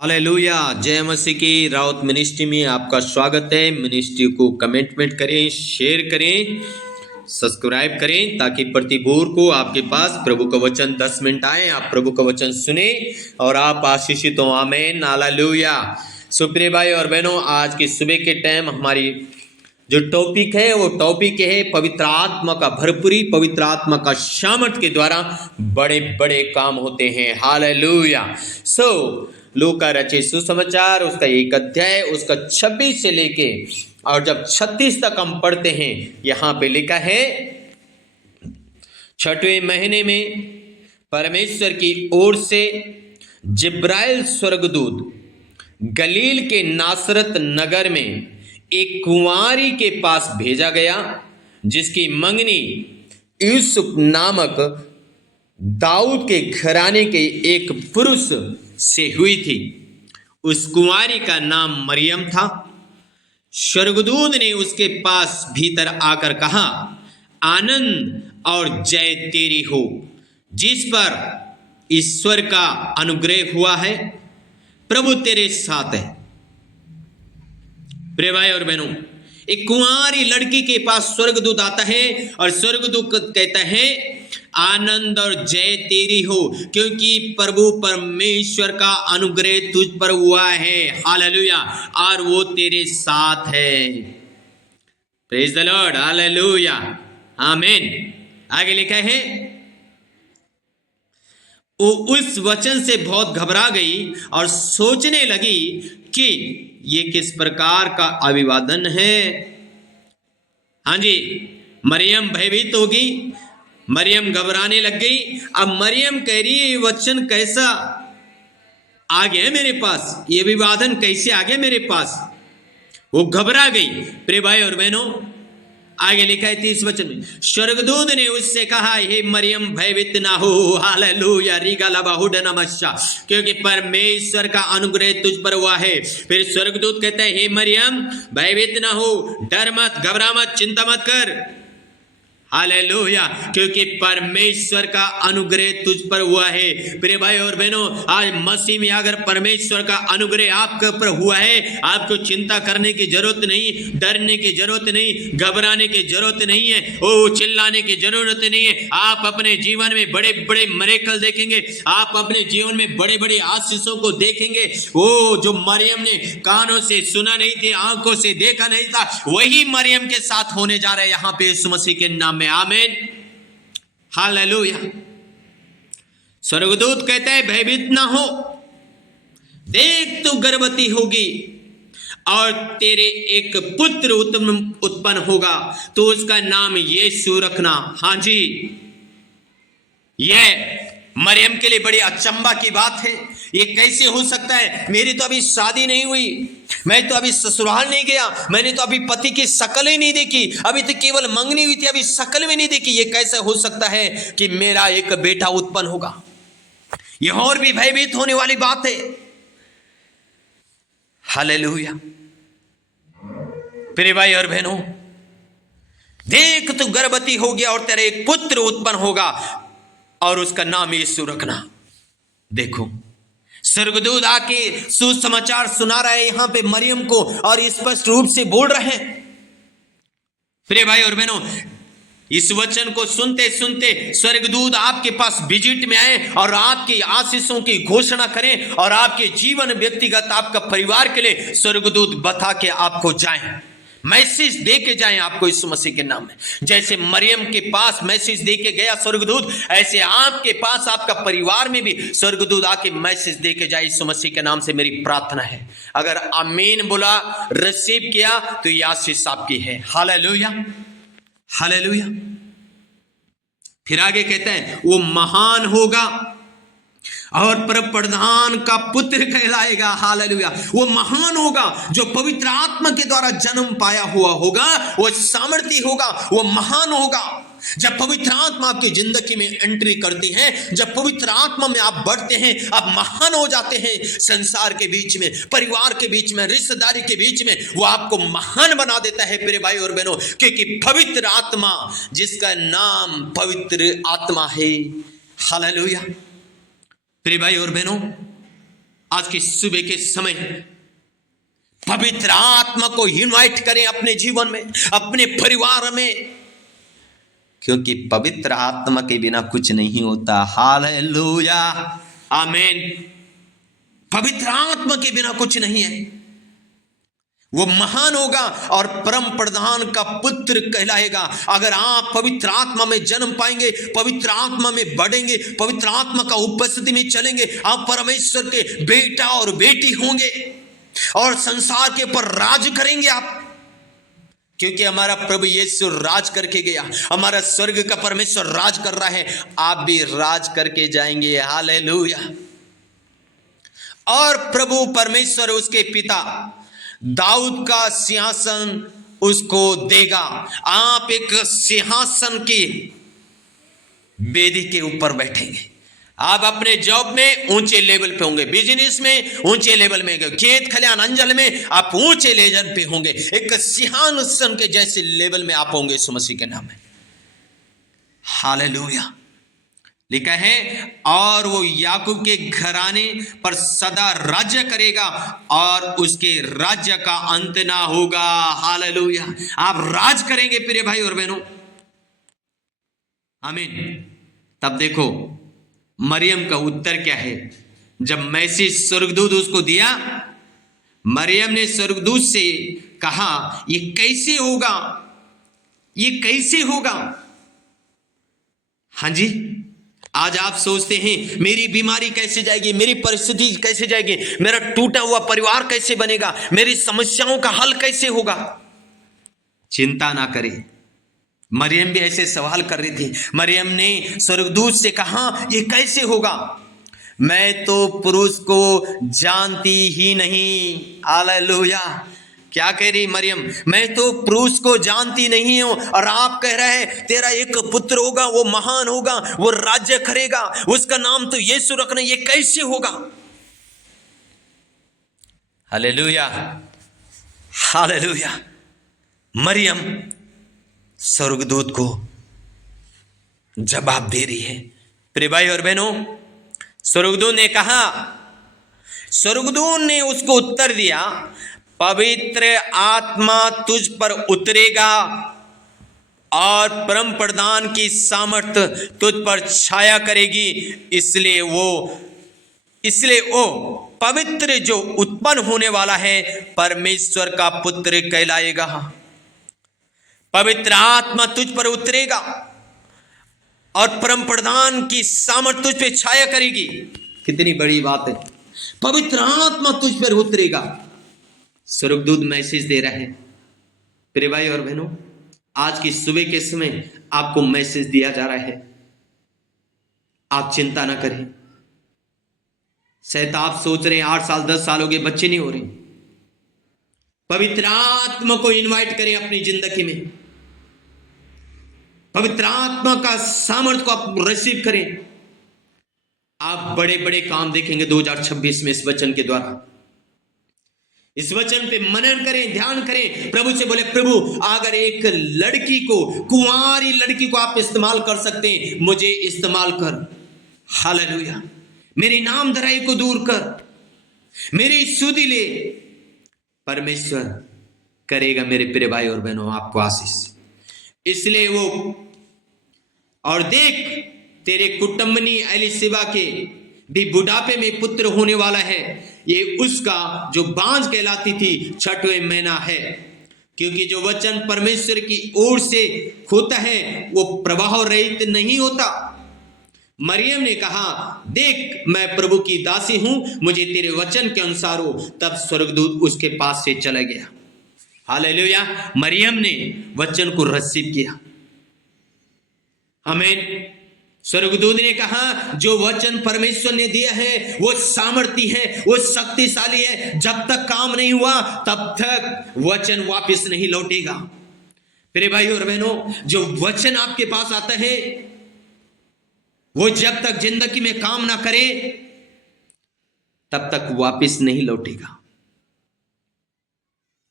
Hallelujah. जय मसीह की। Raut ministry में आपका स्वागत है। मिनिस्ट्री को कमेंटमेंट करें, शेयर करें, सब्सक्राइब करें ताकि प्रतिभोर को आपके पास प्रभु का वचन 10 मिनट आए, आप प्रभु का वचन सुने और आप आशीषित हो। आमीन। हालेलुया। सुप्रिय भाई और बहनों, आज की सुबह के टाइम हमारी जो टॉपिक है वो टॉपिक है पवित्र आत्मा का भरपूरी, पवित्र आत्मा का सामर्थ के द्वारा बड़े बड़े काम होते हैं। हालेलुया। लूका रचित सुसमाचार उसका 1 अध्याय उसका 26 से लेके और जब 36 तक हम पढ़ते हैं, यहां पे लिखा है, 6वें महीने में परमेश्वर की ओर से जिब्राइल स्वर्गदूत गलील के नासरत नगर में एक कुंवारी के पास भेजा गया, जिसकी मंगनी यूसुफ नामक दाऊद के घराने के एक पुरुष से हुई थी। उस कुंवारी का नाम मरियम था। स्वर्गदूत ने उसके पास भीतर आकर कहा, आनंद और जय तेरी हो, जिस पर ईश्वर का अनुग्रह हुआ है, प्रभु तेरे साथ है। प्रिय भाई और बहनों, एक कुंवारी लड़की के पास स्वर्गदूत आता है और स्वर्गदूत कहता है, आनंद और जय तेरी हो, क्योंकि प्रभु परमेश्वर का अनुग्रह तुझ पर हुआ है। हालेलुया। और वो तेरे साथ है। Praise the Lord. हालेलुया। आमीन। आगे लिखा है, वो उस वचन से बहुत घबरा गई और सोचने लगी कि ये किस प्रकार का अभिवादन है। हाँ जी, मरियम भयभीत होगी, मरियम घबराने लग गई। अब मरियम कह रही है, ये वचन कैसा आ गया मेरे पास, ये अभिवादन कैसे आ गया मेरे पास। वो घबरा गई। प्रिय भाई और बहनों, आगे लिखा है 30 वचन में, स्वर्गदूत ने उससे कहा, हे मरियम भयभीत ना हो। हालेलुया। रीगा लबाहुड नमस्सा, क्योंकि परमेश्वर का अनुग्रह तुझ पर हुआ है। फिर स्वर्गदूत कहता है, हे मरियम भयभीत ना हो, डर मत, घबरा मत, चिंता मत कर। हालेलुया, क्योंकि परमेश्वर का अनुग्रह तुझ पर हुआ है। प्रिय भाई और बहनों, आज मसीह में अगर परमेश्वर का अनुग्रह आपके ऊपर हुआ है, आपको चिंता करने की जरूरत नहीं, डरने की जरूरत नहीं, घबराने की जरूरत नहीं है, ओ चिल्लाने की जरूरत नहीं है। आप अपने जीवन में बड़े बड़े मिरेकल देखेंगे, आप अपने जीवन में बड़े बड़े आशीषों को देखेंगे। वो जो मरियम ने कानों से सुना नहीं थी, आंखों से देखा नहीं था, वही मरियम के साथ होने जा रहा है यहाँ पे यीशु मसीह के नाम में। आमीन। हालेलुया। स्वर्गदूत कहता है, भयभीत ना हो, देख तू गर्भवती होगी और तेरे एक पुत्र उत्पन्न होगा, तो उसका नाम यीशु रखना। हाँ जी, यह मरियम के लिए बड़ी अचंभा की बात है। ये कैसे हो सकता है? मेरी तो अभी शादी नहीं हुई, मैं तो अभी ससुराल नहीं गया, मैंने तो अभी पति की शक्ल ही नहीं देखी, अभी तो केवल मंगनी हुई थी, अभी शक्ल भी नहीं देखी। ये कैसे हो सकता है कि मेरा एक बेटा उत्पन्न होगा? यह और भी भयभीत होने वाली बात है। हालेलुया। प्रिय भाई और बहनों, देख तू गर्भवती होगी और तेरा एक पुत्र उत्पन्न होगा और उसका नाम यीशु रखना। देखो, स्वर्गदूत आके सुसमाचार सुना रहा है यहां पे मरियम को और स्पष्ट रूप से बोल रहे हैं। प्रिय भाई और बहनों, इस वचन को सुनते सुनते स्वर्गदूत आपके पास विजिट में आए और आपकी आशीषों की घोषणा करें और आपके जीवन व्यक्तिगत आपका परिवार के लिए स्वर्गदूत बता के आपको जाएं, मैसेज दे के जाएं आपको यीशु मसीह के नाम में। जैसे मरियम के पास मैसेज दे के गया स्वर्गदूत, ऐसे आपके पास आपका परिवार में भी स्वर्गदूत आके मैसेज दे के जाए। यीशु मसीह के नाम से मेरी प्रार्थना है, अगर आमीन बोला, रिसीव किया, तो ये आशीष आपकी है। हालेलुया। हालेलुया। फिर आगे कहते हैं, वो महान होगा और प्रधान का पुत्र कहलाएगा। हालेलुया। वो महान होगा, जो पवित्र आत्मा के द्वारा जन्म पाया हुआ होगा, वो सामर्थी होगा, वो महान होगा। जब पवित्र आत्मा आपकी जिंदगी में एंट्री करती है, जब पवित्र आत्मा में आप बढ़ते हैं, आप महान हो जाते हैं। संसार के बीच में, परिवार के बीच में, रिश्तेदारी के बीच में वो आपको महान बना देता है। मेरे भाई और बहनों, क्योंकि पवित्र आत्मा, जिसका नाम पवित्र आत्मा है। हालेलुया। प्रिय भाई और बहनों, आज की सुबह के समय पवित्र आत्मा को इनवाइट करें अपने जीवन में, अपने परिवार में, क्योंकि पवित्र आत्मा के बिना कुछ नहीं होता। हालेलुया, आमीन। पवित्र आत्मा के बिना कुछ नहीं है। वो महान होगा और परम प्रधान का पुत्र कहलाएगा। अगर आप पवित्र आत्मा में जन्म पाएंगे, पवित्र आत्मा में बढ़ेंगे, पवित्र आत्मा का उपस्थिति में चलेंगे, आप परमेश्वर के बेटा और बेटी होंगे और संसार के ऊपर राज करेंगे आप, क्योंकि हमारा प्रभु यीशु राज करके गया। हमारा स्वर्ग का परमेश्वर राज कर रहा है, आप भी राज करके जाएंगे। हालेलुया। और प्रभु परमेश्वर उसके पिता दाऊद का सिंहासन उसको देगा। आप एक सिंहासन की वेदी के ऊपर बैठेंगे। आप अपने जॉब में ऊंचे लेवल पे होंगे, बिजनेस में ऊंचे लेवल में होंगे, खेत खलिहान अंजल में आप ऊंचे लेवल पे होंगे। एक सिंहासन के जैसे लेवल में आप होंगे यीशु मसीह के नाम में। हालेलुया। लिखा है, और वो याकूब के घराने पर सदा राज्य करेगा और उसके राज्य का अंत ना होगा। हालेलुया। आप राज करेंगे प्रिय भाई और बहनों, आमीन। तब देखो मरियम का उत्तर क्या है। जब मैसेज स्वर्गदूत उसको दिया, मरियम ने स्वर्गदूत से कहा, ये कैसे होगा, ये कैसे होगा। हाँ जी, आज आप सोचते हैं मेरी बीमारी कैसे जाएगी, मेरी परिस्थिति कैसे जाएगी, मेरा टूटा हुआ परिवार कैसे बनेगा, मेरी समस्याओं का हल कैसे होगा। चिंता ना करें। मरियम भी ऐसे सवाल कर रही थी। मरियम ने स्वर्गदूत से कहा, ये कैसे होगा, मैं तो पुरुष को जानती ही नहीं। हालेलुया। क्या कह रही मरियम, मैं तो पुरुष को जानती नहीं हूं, और आप कह रहे हैं तेरा एक पुत्र होगा, वो महान होगा, वो राज्य करेगा, उसका नाम तो यीशु रखना, ये कैसे होगा। Hallelujah, hallelujah. मरियम स्वर्गदूत को जवाब दे रही है। प्रिय भाई और बहनों, स्वर्गदूत ने कहा, स्वर्गदूत ने उसको उत्तर दिया, पवित्र आत्मा तुझ पर उतरेगा और परम प्रधान की सामर्थ्य तुझ पर छाया करेगी, इसलिए वो पवित्र जो उत्पन्न होने वाला है परमेश्वर का पुत्र कहलाएगा। पवित्र आत्मा तुझ पर उतरेगा और परम प्रधान की सामर्थ्य तुझ पे छाया करेगी। कितनी बड़ी बात है, पवित्र आत्मा तुझ पर उतरेगा। स्वर्गदूत मैसेज दे रहा है। प्रिय भाई और बहनों, आज की सुबह के समय आपको मैसेज दिया जा रहा है, आप चिंता ना करें। शायद आप सोच रहे हैं 8 साल 10 साल हो गए, बच्चे नहीं हो रहे। पवित्र आत्मा को इनवाइट करें अपनी जिंदगी में। पवित्र आत्मा का सामर्थ्य को आप रिसीव करें। आप बड़े बड़े काम देखेंगे 2026 में इस वचन के द्वारा। इस वचन पे मनन करें, ध्यान करें, प्रभु से बोले, प्रभु अगर एक लड़की को, कुंवारी लड़की को आप इस्तेमाल कर सकते हैं, मुझे इस्तेमाल कर। हालेलुया। मेरी नामधराई को दूर कर, मेरी सुधि ले। परमेश्वर करेगा मेरे प्रिय भाई और बहनों आपको आशीष। इसलिए वो, और देख तेरे कुटुंबनी एलिशिबा के भी बुढ़ापे में पुत्र होने वाला है। ये उसका जो बांझ कहलाती थी 6वें महीना है, क्योंकि जो वचन परमेश्वर की ओर से होता है वो प्रवाह रहित नहीं होता। मरियम ने कहा, देख मैं प्रभु की दासी हूं, मुझे तेरे वचन के अनुसार हो। तब स्वर्गदूत उसके पास से चला गया। हालेलुया। मरियम ने वचन को रिसीव किया। आमीन। स्वर्गदूत ने कहा, जो वचन परमेश्वर ने दिया है वो सामर्थी है, वो शक्तिशाली है। जब तक काम नहीं हुआ तब तक वचन वापस नहीं लौटेगा। मेरे भाई और बहनों, जो वचन आपके पास आता है वो जब तक जिंदगी में काम ना करे तब तक वापस नहीं लौटेगा।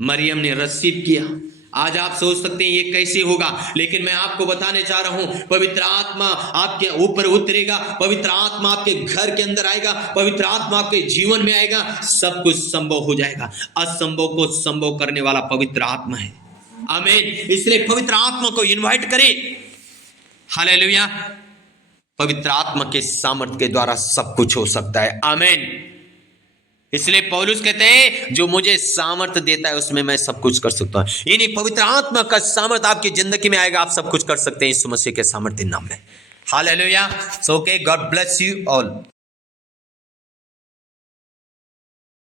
मरियम ने रिसीव किया। आज आप सोच सकते हैं ये कैसे होगा, लेकिन मैं आपको बताने चाह रहा हूं, पवित्र आत्मा आपके ऊपर उतरेगा, पवित्र आत्मा आपके घर के अंदर आएगा, पवित्र आत्मा आपके जीवन में आएगा, सब कुछ संभव हो जाएगा। असंभव को संभव करने वाला पवित्र आत्मा है। आमीन। इसलिए पवित्र आत्मा को इनवाइट करें। हालेलुया। पवित्र आत्मा के सामर्थ्य के द्वारा सब कुछ हो सकता है। आमीन। इसलिए पौलुस कहते हैं जो मुझे सामर्थ्य देता है उसमें मैं सब कुछ कर सकता हूं। यानी पवित्र आत्मा का सामर्थ्य आपकी जिंदगी में आएगा, आप सब कुछ कर सकते हैं यीशु मसीह के सामर्थ्य नाम में। Hallelujah. So okay, God bless you all.